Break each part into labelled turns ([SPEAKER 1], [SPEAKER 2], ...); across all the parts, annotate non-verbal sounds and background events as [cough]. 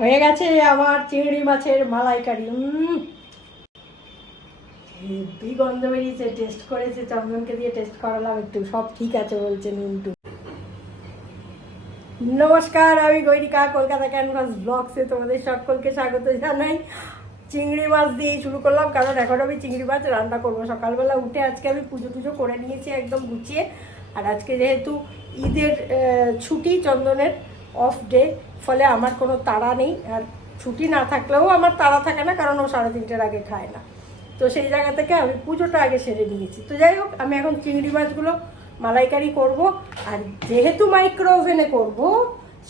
[SPEAKER 1] হয়ে গেছে আমার চিংড়ি মাছের মালাইকারি হেভি গন্ধ বেরিয়েছে টেস্ট করেছে, চন্দনকে দিয়ে টেস্ট করালাম একটু, সব ঠিক আছে বলছে মিন্টু। নমস্কার, আমি গৈরিকা, কলকাতা ক্যানভাস ব্লগসে তোমাদের সকলকে স্বাগত জানাই। চিংড়ি মাছ দিয়েই শুরু করলাম, কারণ এখন আমি চিংড়ি মাছ রান্না করব। সকালবেলা উঠে আজকে আমি পুজো টুজো করে নিয়েছি একদম গুছিয়ে। আর আজকে যেহেতু ঈদের ছুটি চন্দনের অফ ডে ফলে আমার কোনো তাড়া নেই। আর ছুটি না থাকলেও আমার তাড়া থাকে না, কারণ ও সাড়ে তিনটের আগে খায় না। তো সেই জায়গা থেকে আমি পুজোটা আগে সেরে নিয়েছি। তো যাই হোক, আমি এখন চিংড়ি মাছগুলো মালাইকারি করব। আর যেহেতু মাইক্রো ওভেনে করব,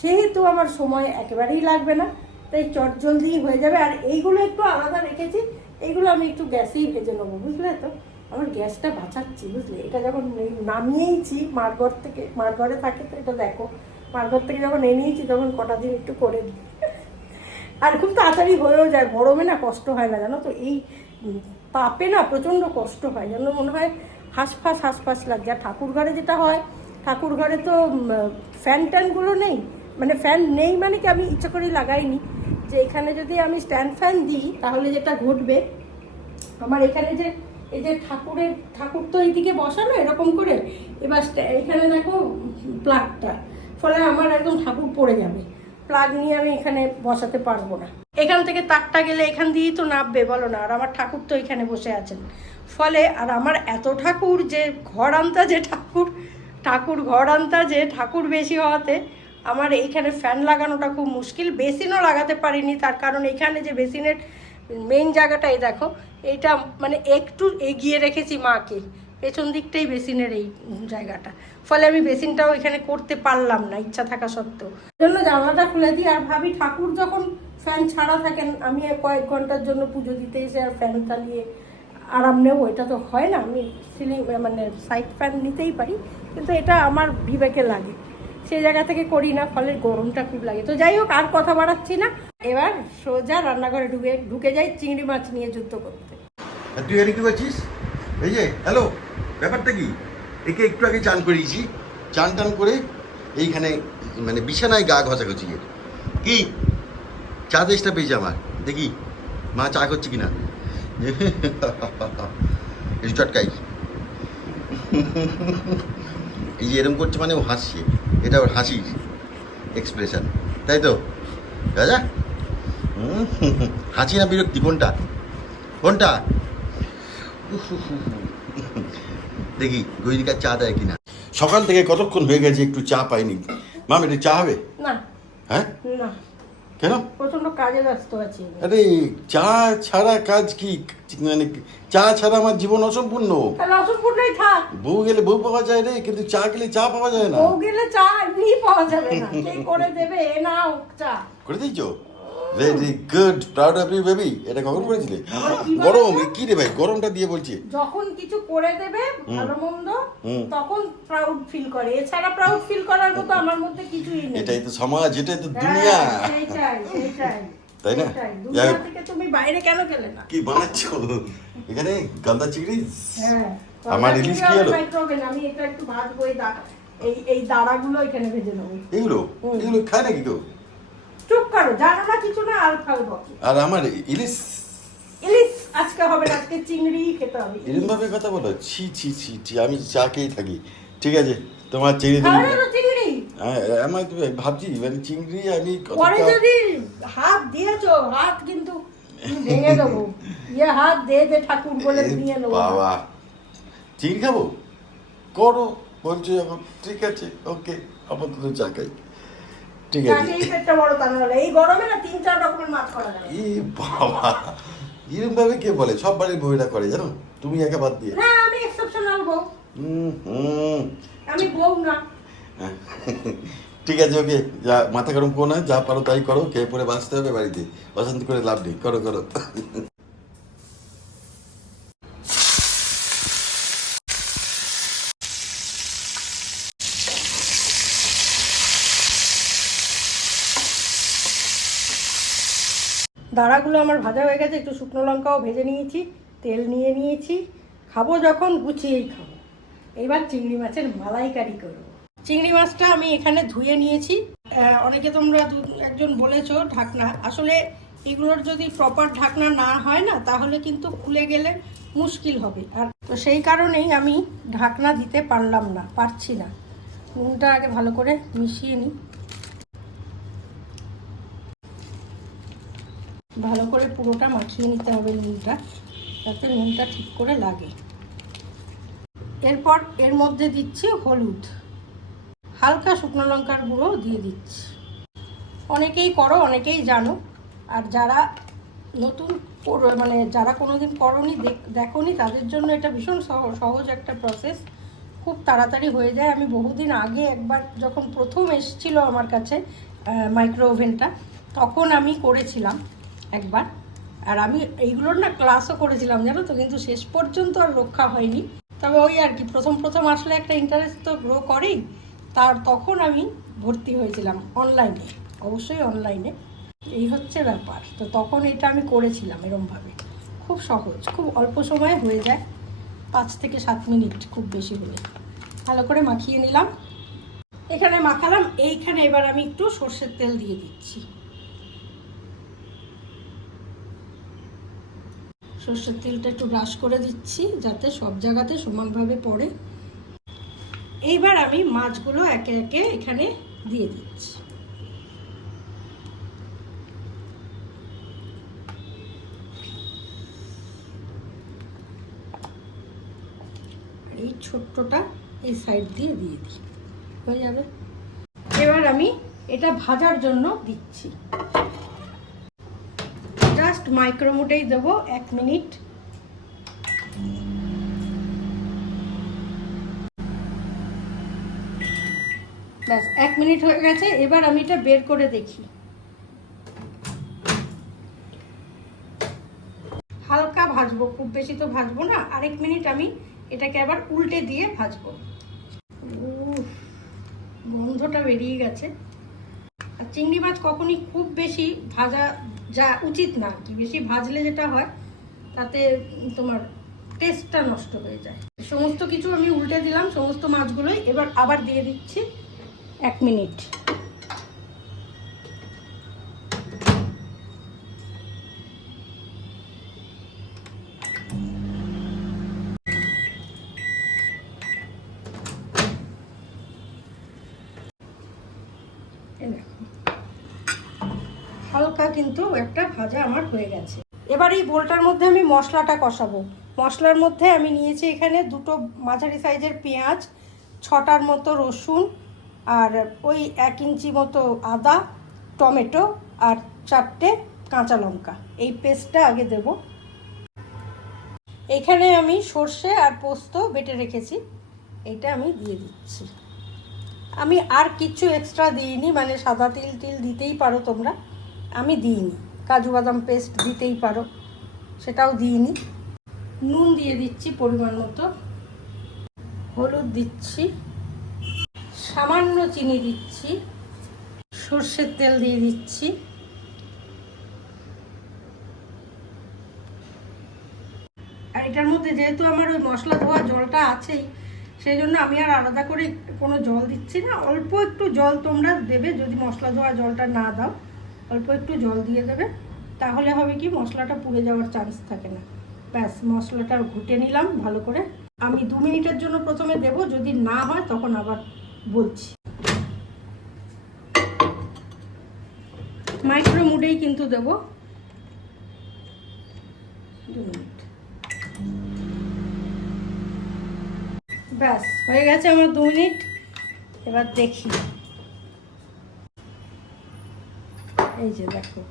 [SPEAKER 1] সেহেতু আমার সময় একেবারেই লাগবে না। তাই চট জলদি হয়ে যাবে। আর এইগুলো একটু আলাদা রেখেছি। এইগুলো আমি একটু গ্যাসেই ভেজে নেব, বুঝলে তো? আমার গ্যাসটা বাঁচাচ্ছি, বুঝলে? এটা যখন নামিয়েইছি মারঘর থেকে, মারঘরে থাকে তো এটা দেখো। মারঘর থেকে যখন এনেইছি, তখন কটা দিন একটু করে দিই। আর খুব তাড়াতাড়ি হয়েও যায়, গরমে না কষ্ট হয় না, জানো তো? এই তাপে না প্রচণ্ড কষ্ট হয়, যেন মনে হয় হাঁসফাঁস হাঁসফাঁস লাগে আর ঠাকুর ঘরে যেটা হয়, ঠাকুর ঘরে তো ফ্যান ট্যানগুলো নেই। মানে ফ্যান নেই মানে কি আমি ইচ্ছা করেই লাগাইনি। যে এখানে যদি আমি স্ট্যান্ড ফ্যান দিই, তাহলে যেটা ঘটবে, আমার এখানে যে, এই যে ঠাকুরের, ঠাকুর তো এইদিকে বসানো, এরকম করে। এবার এখানে দেখো প্লাগটা। ফলে আমার একদম ঠাকুর পড়ে যাবে। প্লাগ নিয়ে আমি এখানে বসাতে পারব না। এখান থেকে তারটা গেলে এখান দিয়েই তো নামবে, বলো না। আর আমার ঠাকুর তো এখানে বসে আছেন। ফলে আর আমার এত ঠাকুর যে ঘর আনতা যে ঠাকুর ঠাকুর ঘর আনতা যে ঠাকুর বেশি হওয়াতে আমার এইখানে ফ্যান লাগানোটা খুব মুশকিল। বেসিনও লাগাতে পারিনি, তার কারণ এখানে যে বেসিনের মেইন জায়গাটা, এই দেখো, এইটা মানে একটু এগিয়ে রেখেছি মাকে। পেছন দিকটাই বেসিনের এই জায়গাটা। ফলে আমি বেসিনটাও এখানে করতে পারলাম না ইচ্ছা থাকা সত্ত্বেও। জন্য জানলাটা খুলে দিই আর ভাবি ঠাকুর যখন ফ্যান ছাড়া থাকেন আমি আর কয়েক ঘণ্টার জন্য পুজো দিতে এসে আর ফ্যান চালিয়ে আরাম নেব এটা তো হয় না। আমি সিলিং মানে সাইড ফ্যান নিতেই পারি কিন্তু এটা আমার বিবেকে লাগে। সেই জায়গা থেকে করি না ফলে গরমটা খুব লাগে। তো যাই হোক আর কথা বাড়াচ্ছি না। এবার সোজা রান্নাঘরে ঢুকে ঢুকে যাই চিংড়ি মাছ নিয়ে যুদ্ধ করতে।
[SPEAKER 2] তুই এখানে কি করছিস? এই যে হ্যালো ব্যাপারটা কি? একে একটু আগে চান করিয়েছি। চান টান করে এইখানে মানে বিছানায় গা ঘষাঘষি এর। কি? চা দেশটা পেয়েছে আমার। দেখি, মা চা করছে কিনা? [laughs] একটু চটকাই। [laughs] এই যে এরম করছে মানে ও হাসছে। এটা ওর হাসির এক্সপ্রেশন তাই তো? রাজা? হাসি না বিরক্তি? কোনটা? কোনটা? [laughs] দেখি গৈরিকা চা দেয় কিনা? সকাল থেকে কতক্ষণ হয়ে গেছে একটু চা পাইনি? মাম একটু চা হবে
[SPEAKER 1] না।
[SPEAKER 2] হ্যাঁ?
[SPEAKER 1] না।
[SPEAKER 2] কেন?
[SPEAKER 1] প্রচণ্ড কাজে ব্যস্ত আছি।
[SPEAKER 2] আরে চা ছাড়া কাজ কি? মানে চা ছাড়া আমার জীবন অসম্পূর্ণ।
[SPEAKER 1] তাহলে অসম্পূর্ণই থাক।
[SPEAKER 2] বউ গেলে বউ পাওয়া যায় রে কিন্তু চা গেলে চা পাওয়া যায় না।
[SPEAKER 1] বউ গেলে চা এমনি পাওয়া যাবে না। [laughs] কে করে দেবে? এ নাও চা।
[SPEAKER 2] করে দিয়েছ? Very good proud of you baby এটা কখন
[SPEAKER 1] বলো
[SPEAKER 2] গরম? কি রে ভাই গরমটা দিয়ে বলছি।
[SPEAKER 1] যখন কিছু করে দেবে ভালো মন্দ তখন প্রাউড ফিল করে। এছাড়া প্রাউড ফিল করার মতো আমার মধ্যে কিছুই নেই।
[SPEAKER 2] এটাই তো সমাজ এটাই তো
[SPEAKER 1] হ্যাঁ,
[SPEAKER 2] দুনিয়া। তাই না?
[SPEAKER 1] দুনিয়া। থেকে তুমি বাইরে কেন গেলে না?
[SPEAKER 2] কি বানাচ্ছ? এখানে গান্দা চিংড়ি?
[SPEAKER 1] হ্যাঁ।
[SPEAKER 2] আমার ইলিশ কি হলো?
[SPEAKER 1] আমি এটা একটু ভাজবো এই দা এই এই দাঁড়াগুলো এখানে ভেজে নেব।
[SPEAKER 2] এগুলো? এগুলো খায় নাকি কেউ?
[SPEAKER 1] চুপ করো জানো না কিছু না আর খাও বাকি
[SPEAKER 2] আর আমার ইলিশ?
[SPEAKER 1] ইলিশ আজকে হবে না আজকে চিংড়ি খেতে হবে।
[SPEAKER 2] এরকম ভাবে কথা বলো? ছি ছি ছি ছি আমি চা খেয়েই থাকি। ঠিক আছে তোমার চিংড়ি
[SPEAKER 1] খাবে চিংড়ি?
[SPEAKER 2] হ্যাঁ, আমার ভাবছি মানে চিংড়ি আমি
[SPEAKER 1] পরে যদি হাত দিয়েছ হাত কিন্তু ভেঙে দেবো। ইয়ে হাত দে দে ঠাকুর বলে নিয়ে নেব।
[SPEAKER 2] বাবা। চিংড়ি খাব? করো বলছো যখন। ঠিক আছে ওকে আপাতত চা খাই। ঠিক আছে।
[SPEAKER 1] পেটটা বড় তা নাহলে এই গরমে না তিন চার রকমের মাছ করা যাবে
[SPEAKER 2] ই বাবা এরকম ভাবে কে বলে? সব বাড়ির বউরা করে জানো? তুমি একা বাদ দিয়ে।
[SPEAKER 1] না আমি এক্সেপশনাল বউ।
[SPEAKER 2] হুম হুম।
[SPEAKER 1] আমি বউ না।
[SPEAKER 2] ঠিক আছে ওকে যা মাথা গরম করো না যা পারো তাই করো কে পরে বাঁচতে হবে বাড়িতে। অশান্তি করে লাভ নেই করো করো।
[SPEAKER 1] দাঁড়াগুলো আমার ভাজা হয়ে গেছে, একটু শুকনো লঙ্কাও ভেজে নিয়েছি, তেল নিয়ে নিয়েছি। খাব যখন, গুছিয়েই খাব। এবার চিংড়ি মাছের মালাইকারি করব। চিংড়ি মাছটা আমি এখানে ধুয়ে নিয়েছি। অনেকে তোমরা একজন বলেছ ঢাকনা। আসলে এগুলোর যদি প্রপার ঢাকনা না হয় না, তাহলে কিন্তু খুলে গেলে মুশকিল হবে। আর তো সেই কারণেই আমি ঢাকনা দিতে পারলাম না, পারছি না। নুনটা আগে ভালো করে মিশিয়ে নিই। ভালো করে পুরোটা মাখিয়ে নিতে হবে নুনটা, যাতে নুনটা ঠিক করে লাগে। এরপর এর মধ্যে দিচ্ছি হলুদ। হালকা শুকনো লঙ্কার গুঁড়ো দিয়ে দিচ্ছি। অনেকেই করো, অনেকেই জানো। আর যারা নতুন মানে যারা কোনোদিন করনি দেখোনি, তাদের জন্য এটা ভীষণ সহ- সহজ একটা প্রসেস খুব তাড়াতাড়ি হয়ে যায়। আমি বহুদিন আগে একবার যখন প্রথম এসেছিল আমার কাছে মাইক্রো ওভেনটা তখন আমি করেছিলাম। একবার। আর আমি এইগুলোর না ক্লাসও করেছিলাম, জানো তো? কিন্তু শেষ পর্যন্ত আর রক্ষা হয়নি। তবে ওই আর কি, প্রথম প্রথম আসলে একটা ইন্টারেস্ট তো গ্রো করেই, তার তখন আমি ভর্তি হয়েছিলাম অনলাইনে অবশ্যই অনলাইনে এই হচ্ছে ব্যাপার। তো তখন এটা আমি করেছিলাম এরমভাবে। খুব সহজ, খুব অল্প সময়ে হয়ে যায়। পাঁচ থেকে সাত মিনিট খুব বেশি হলে। ভালো করে মাখিয়ে নিলাম। এখানে মাখালাম, এইখানে এবার আমি একটু সর্ষের তেল দিয়ে দিচ্ছি। সর্ষের তেলটা একটু ব্রাশ করে দিচ্ছি যাতে সব জায়গাতে সমানভাবে পড়ে। এইবার আমি মাছগুলো একে একে এখানে দিয়ে দিচ্ছি। এই ছোট্টটা এই সাইড দিয়ে দিয়ে দিই। হয়ে যাবে। এবার আমি এটা ভাজার জন্য দিচ্ছি। মাইক্রোমোটেই দেবো, এক মিনিট। ব্যাস, এক মিনিট হয়ে গেছে, এবার আমি এটা বের করে দেখি। হালকা ভাজবো, খুব বেশি তো ভাজবো না, আরেক মিনিট আমি এটাকে আবার উল্টে দিয়ে ভাজবো। গন্ধটা বেরিয়ে গেছে। আর চিংড়ি মাছ কখনই খুব বেশি ভাজা যা উচিত না আর কি। বেশি ভাজলে যেটা হয়, তাতে তোমার টেস্টটা নষ্ট হয়ে যায়। সমস্ত কিছু আমি উল্টে দিলাম, সমস্ত মাছগুলোই। এবার আবার দিয়ে দিচ্ছি এক মিনিট এই দেখো। হালকা কিন্তু একটা ভাজা আমার হয়ে গেছে। এবার এই বোলটার মধ্যে আমি মশলাটা কষাবো। মশলার মধ্যে আমি নিয়েছি এখানে দুটো মাঝারি সাইজের পেঁয়াজ, ছটার মতো রসুন আর ওই এক ইঞ্চি মতো আদা, টমেটো আর চারটে কাঁচা লঙ্কা। এই পেস্টটা আগে দেব। এখানে আমি সর্ষে আর পোস্ত বেটে রেখেছি। এটা আমি দিয়ে দিচ্ছি। আমি আর কিছু এক্সট্রা দিইনি মানে সাদা তিল টিল দিতেই পারো তোমরা। আমি দিইনি। কাজু বাদাম পেস্ট দিতেই পারো। সেটাও দিইনি। নুন দিয়ে দিচ্ছি পরিমাণ মতো। হলুদ দিচ্ছি। সামান্য চিনি দিচ্ছি। সর্ষের তেল দিয়ে দিচ্ছি। আর এটার মধ্যে যেহেতু আমার ওই মশলা ধোয়া জলটা আছেই, সেই জন্য আমি আর আলাদা করে কোনো জল দিচ্ছি না। অল্প একটু জল তোমরা দেবে যদি মশলা ধোয়া জলটা না দাও। অল্প একটু জল দিয়ে দেবে, তাহলে হবে কি মশলাটা পুড়ে যাওয়ার চান্স থাকে না। ব্যাস, মশলাটা ঘুটে নিলাম ভালো করে। আমি দু মিনিটের জন্য প্রথমে দেব, যদি না হয় তখন আবার বলছি। মাইক্রো মুডেই কিন্তু দেব। দু মিনিট। ব্যাস, হয়ে গেছে আমার দু মিনিট। এবার দেখি। এই যে দেখো,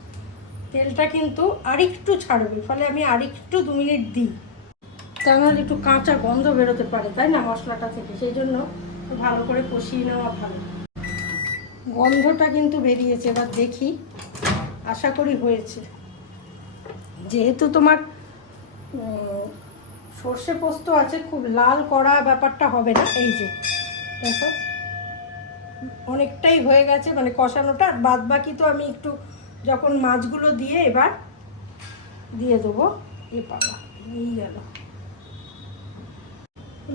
[SPEAKER 1] তেলটা কিন্তু আরেকটু ছাড়বে, ফলে আমি আরেকটু দু মিনিট দিই। তা নাহলে একটু কাঁচা গন্ধ বেরোতে পারে, তাই না, মশলাটা থেকে? সেই জন্য ভালো করে কষিয়ে নেওয়া ভালো। গন্ধটা কিন্তু বেরিয়েছে, এবার দেখি। আশা করি হয়েছে। যেহেতু তোমার সর্ষে পোস্ত আছে, খুব লাল করা ব্যাপারটা হবে না, এই যে দেখো। অনেকটাই হয়ে গেছে মানে কষানোটা। আর বাদ বাকি তো আমি একটু যখন মাছগুলো দিয়ে এবার দিয়ে দেবো। এ পাবা এই গেল।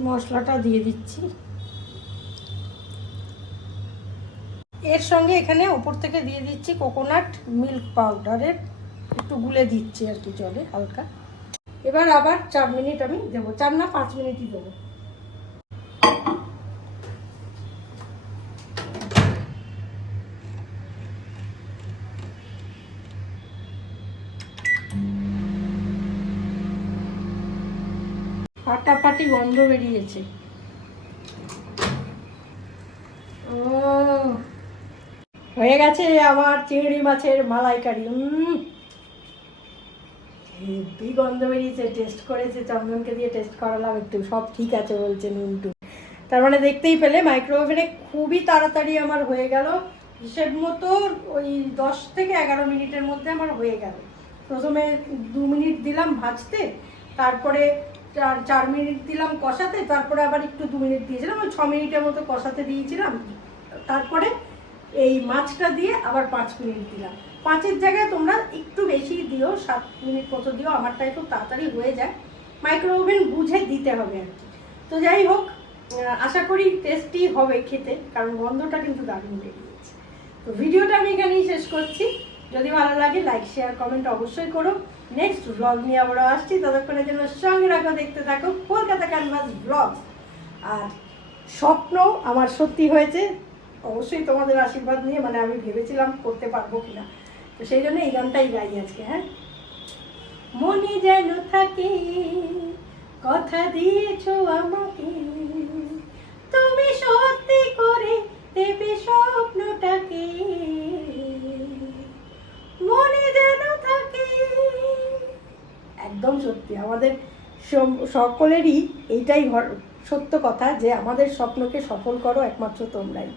[SPEAKER 1] মশলাটা দিয়ে দিচ্ছি। এর সঙ্গে এখানে ওপর থেকে দিয়ে দিচ্ছি কোকোনাট মিল্ক পাউডারের একটু গুলে দিচ্ছি আর কি জলে, হালকা। এবার আবার চার মিনিট আমি দেবো। চার না পাঁচ মিনিটই দেবো। ফাটাফাটি গন্ধ বেরিয়েছে। ও। হয়ে গেছে আমার চিংড়ি মাছের মালাইকারি হেভি গন্ধ বেরিয়েছে টেস্ট করেছে, চন্দনকে দিয়ে টেস্ট করালাম একটু, সব ঠিক আছে বলছে নুনটু তার মানে দেখতেই পেলে মাইক্রো ওভেনে খুবই তাড়াতাড়ি আমার হয়ে গেল, হিসেব মতো ওই দশ থেকে এগারো মিনিটের মধ্যে আমার হয়ে গেল। প্রথমে দু মিনিট দিলাম ভাজতে, তারপরে চার চার মিনিট দিলাম কষাতে, তারপরে আবার একটু দু মিনিট দিয়েছিলাম, ওই ছ মিনিটের মতো কষাতে দিয়েছিলাম। তারপরে এই মাছটা দিয়ে আবার পাঁচ মিনিট দিলাম। পাঁচের জায়গায় তোমরা একটু বেশি দিও, সাত মিনিট মতো দিও, আমারটা একটু তাড়াতাড়ি হয়ে যায়। মাইক্রো ওভেন বুঝে দিতে হবে আর কি। তো যাই হোক আশা করি টেস্টি হবে খেতে, কারণ গন্ধটা কিন্তু দারুণ বেরিয়েছে। তো ভিডিওটা আমি এখানেই শেষ করছি। যদি ভালো লাগে লাইক শেয়ার কমেন্ট অবশ্যই করো। নেক্সট ব্লগ নিয়ে আবারও আসছি। ততক্ষণের জন্য সঙ্গে রাখো, দেখতে থাকো। কলকাতা ক্যানভাস ব্লগ আর স্বপ্ন আমার সত্যি হয়েছে। অবশ্যই তোমাদের আশীর্বাদ নিয়ে মানে আমি ভেবেছিলাম করতে পারব কিনা। তো সেই জন্য এই গানটাই গাই আজকে হ্যাঁ? মনে যেন থাকে, কথা দিয়েছ আমাকে। সকলেরই এইটাই সত্য কথা যে আমাদের স্বপ্নকে সফল করো একমাত্র তোমরাই।